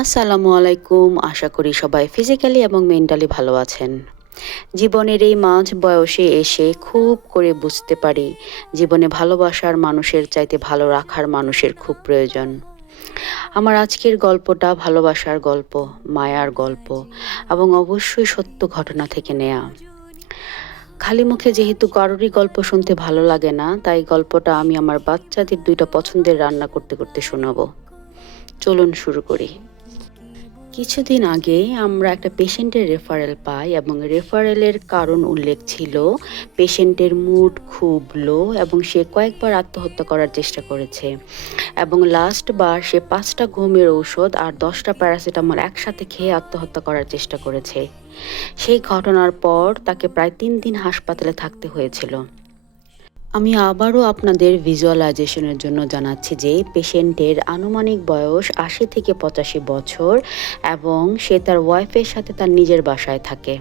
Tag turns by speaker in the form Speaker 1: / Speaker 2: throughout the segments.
Speaker 1: আসসালামু আলাইকুম। আশা করি সবাই ফিজিক্যালি এবং মেন্টালি ভালো আছেন। জীবনের এই মাঝ বয়সে এসে খুব করে বুঝতে পারি, জীবনে ভালোবাসার মানুষের চাইতে ভালো রাখার মানুষের খুব প্রয়োজন। আমার আজকের গল্পটা ভালোবাসার গল্প, মায়ার গল্প এবং অবশ্যই সত্য ঘটনা থেকে নেয়া। খালি মুখে যেহেতু কারোরই গল্প শুনতে ভালো লাগে না, তাই গল্পটা আমি আমার বাচ্চাদের দুইটা পছন্দের রান্না করতে করতে শোনাবো। চলুন শুরু করি। কিছুদিন আগে আমরা একটা পেশেন্টের রেফারেল পাই এবং রেফারেলের কারণ উল্লেখ ছিল। পেশেন্টের মুড খুব লো এবং সে কয়েকবার আত্মহত্যা করার চেষ্টা করেছে এবং লাস্ট বার সে পাঁচটা ঘুমের ঔষধ আর দশটা প্যারাসিটামল একসাথে খেয়ে আত্মহত্যা করার চেষ্টা করেছে। সেই ঘটনার পর তাকে প্রায় তিন দিন হাসপাতালে থাকতে হয়েছিল। আমি আবারও আপনাদের ভিজুয়ালাইজেশনের জন্য জানাচ্ছি যে পেশেন্টের আনুমানিক বয়স আশি থেকে পঁচাশি বছর এবং সে তার ওয়াইফের সাথে তার নিজের বাসায় থাকে।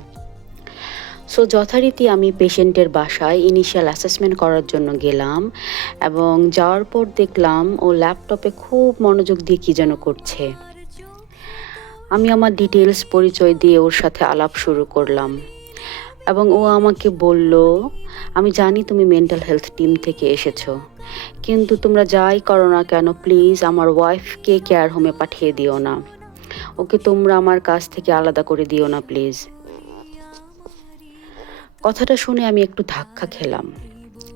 Speaker 1: সো যথারীতি আমি পেশেন্টের বাসায় ইনিশিয়াল অ্যাসেসমেন্ট করার জন্য গেলাম এবং যাওয়ার পর দেখলাম ও ল্যাপটপে খুব মনোযোগ দিয়ে কী যেন করছে। আমি আমার ডিটেলস পরিচয় দিয়ে ওর সাথে আলাপ শুরু করলাম। এবং ও আমাকে বলল, আমি জানি তুমি মেন্টাল হেলথ টিম থেকে এসেছ, কিন্তু তোমরা যাই করো না কেন প্লিজ আমার ওয়াইফকে কেয়ার হোমে পাঠিয়ে দিও না। ওকে তোমরা আমার কাছ থেকে আলাদা করে দিও না প্লিজ কথাটা শুনে আমি একটু ধাক্কা খেলাম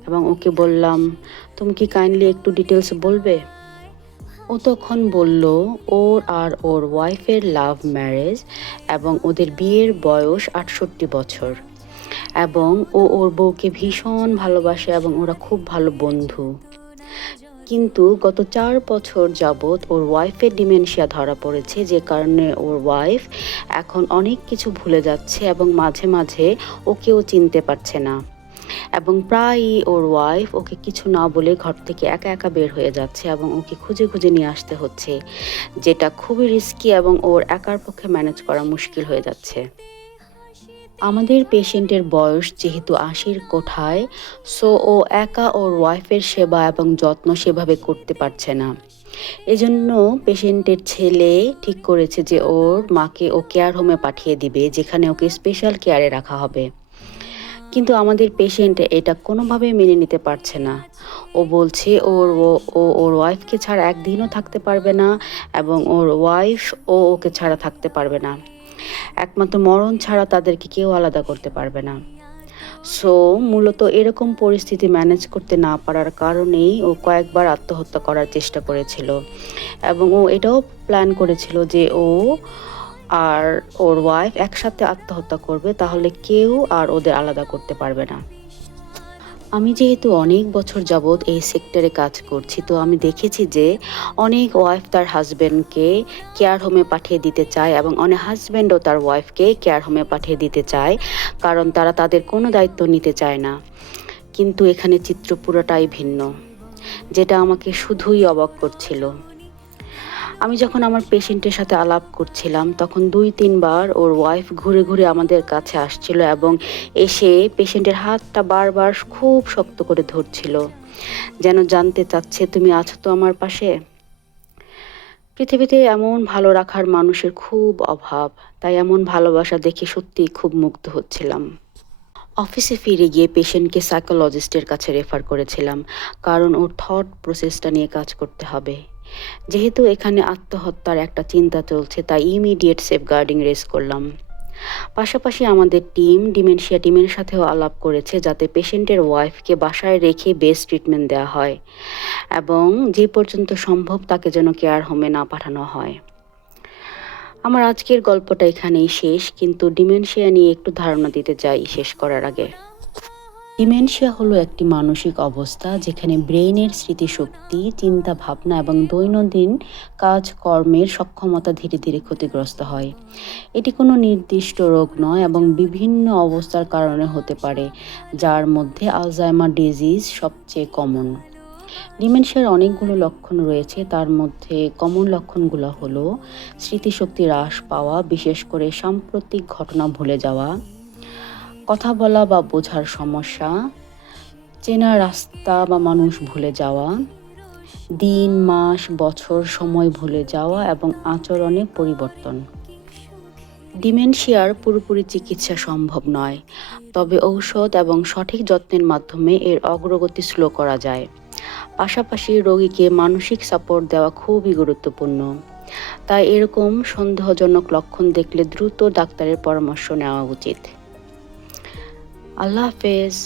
Speaker 1: এবং ওকে বললাম, তুমি কি কাইন্ডলি একটু ডিটেলস বলবে? ও তখন বলল, ওর আর ওর ওয়াইফের লাভ ম্যারেজ এবং ওদের বিয়ের বয়স আটষট্টি বছর। এবং ও ওর বউকে ভীষণ ভালোবাসে এবং ওরা খুব ভালো বন্ধু। কিন্তু গত চার বছর যাবৎ ওর ওয়াইফের ডিমেনশিয়া ধরা পড়েছে, যে কারণে ওর ওয়াইফ এখন অনেক কিছু ভুলে যাচ্ছে এবং মাঝে মাঝে ওকেও চিনতে পারছে না। এবং প্রায়ই ওর ওয়াইফ ওকে কিছু না বলে ঘর থেকে একা একা বের হয়ে যাচ্ছে এবং ওকে খুঁজে খুঁজে নিয়ে আসতে হচ্ছে, যেটা খুবই রিস্কি এবং ওর একার পক্ষে ম্যানেজ করা মুশকিল হয়ে যাচ্ছে। আমাদের পেশেন্টের বয়স যেহেতু আশির কোঠায় সো ও একা ওর ওয়াইফের সেবা এবং যত্ন সেভাবে করতে পারছে না। এজন্য পেশেন্টের ছেলে ঠিক করেছে যে ওর মাকে ও কেয়ার হোমে পাঠিয়ে দিবে, যেখানে ওকে স্পেশাল কেয়ারে রাখা হবে। কিন্তু আমাদের পেশেন্ট এটা কোনোভাবে মেনে নিতে পারছে না। ও বলছে ওর ও ওর ওয়াইফকে ছাড়া একদিনও থাকতে পারবে না এবং ওর ওয়াইফ ও ওকে ছাড়া থাকতে পারবে না। একমাত্র মরণ ছাড়া তাদেরকে কেউ আলাদা করতে পারবে না। সো, মূলত এরকম পরিস্থিতি ম্যানেজ করতে না পারার কারণেই ও কয়েকবার আত্মহত্যা করার চেষ্টা করেছিল। এবং ও এটাও প্ল্যান করেছিল যে ও আর ওর ওয়াইফ একসাথে আত্মহত্যা করবে, তাহলে কেউ আর ওদের আলাদা করতে পারবে না। আমি যেহেতু অনেক বছর যাবৎ এই সেক্টরে কাজ করছি, তো আমি দেখেছি যে অনেক ওয়াইফ তার হাজব্যান্ডকে কেয়ার হোমে পাঠিয়ে দিতে চায় এবং অনেক হাজব্যান্ডও তার ওয়াইফকে কেয়ার হোমে পাঠিয়ে দিতে চায়, কারণ তারা তাদের কোনো দায়িত্ব নিতে চায় না। কিন্তু এখানে চিত্র পুরোটাই ভিন্ন, যেটা আমাকে শুধুই অবাক করছিল। আমি যখন আমার পেশেন্টের সাথে আলাপ করছিলাম, তখন দুই, তিনবার ওর ওয়াইফ ঘুরে ঘুরে আমাদের কাছে আসছিল এবং এসে পেশেন্টের হাতটা বারবার খুব শক্ত করে ধরছিল। যেন জানতে চাচ্ছে, তুমি আছো তো আমার পাশে? পৃথিবীতে এমন ভালো রাখার মানুষের খুব অভাব, তাই এমন ভালোবাসা দেখে সত্যিই খুব মুগ্ধ হচ্ছিলাম। অফিসে ফিরে গিয়ে পেশেন্টকে সাইকোলজিস্টের কাছে রেফার করেছিলাম, কারণ ওর থট প্রসেসটা নিয়ে কাজ করতে হবে। যেহেতু এখানে আত্মহত্যার একটা চিন্তা চলছে, তাই ইমিডিয়েট সেফগার্ডিং রেস করলাম। পাশাপাশি আমাদের টিম ডিমেনশিয়া টিমের সাথেও আলাপ করেছে, যাতে পেশেন্টের ওয়াইফকে বাসায় রেখে বেস্ট ট্রিটমেন্ট দেওয়া হয় এবং যে পর্যন্ত সম্ভব তাকে যেন কেয়ার হোমে না পাঠানো হয়। আমার আজকের গল্পটা এখানেই শেষ, কিন্তু ডিমেনশিয়া নিয়ে একটু ধারণা দিতে চাই শেষ করার আগে। ডিমেনশিয়া হলো একটি মানসিক অবস্থা যেখানে ব্রেইনের স্মৃতিশক্তি চিন্তা ভাবনা এবং দৈনন্দিন কাজকর্মের সক্ষমতা ধীরে ধীরে ক্ষতিগ্রস্ত হয়। এটি কোনো নির্দিষ্ট রোগ নয় এবং বিভিন্ন অবস্থার কারণে হতে পারে, যার মধ্যে আলজাইমার ডিজিজ সবচেয়ে কমন। ডিমেনশিয়ার অনেকগুলো লক্ষণ রয়েছে, তার মধ্যে কমন লক্ষণগুলো হলো স্মৃতিশক্তি হ্রাস পাওয়া, বিশেষ করে সাম্প্রতিক ঘটনা ভুলে যাওয়া কথা বলা বা বোঝার সমস্যা, চেনা রাস্তা বা মানুষ ভুলে যাওয়া, দিন, মাস, বছর, সময় ভুলে যাওয়া এবং আচরণে পরিবর্তন। ডিমেনশিয়ার পুরোপুরি চিকিৎসা সম্ভব নয়, তবে ঔষধ এবং সঠিক যত্নের মাধ্যমে এর অগ্রগতি স্লো করা যায়। পাশাপাশি রোগীকে মানসিক সাপোর্ট দেওয়া খুবই গুরুত্বপূর্ণ। তাই এরকম সন্দেহজনক লক্ষণ দেখলে দ্রুত ডাক্তারের পরামর্শ নেওয়া উচিত। আল্লাহ হাফেজ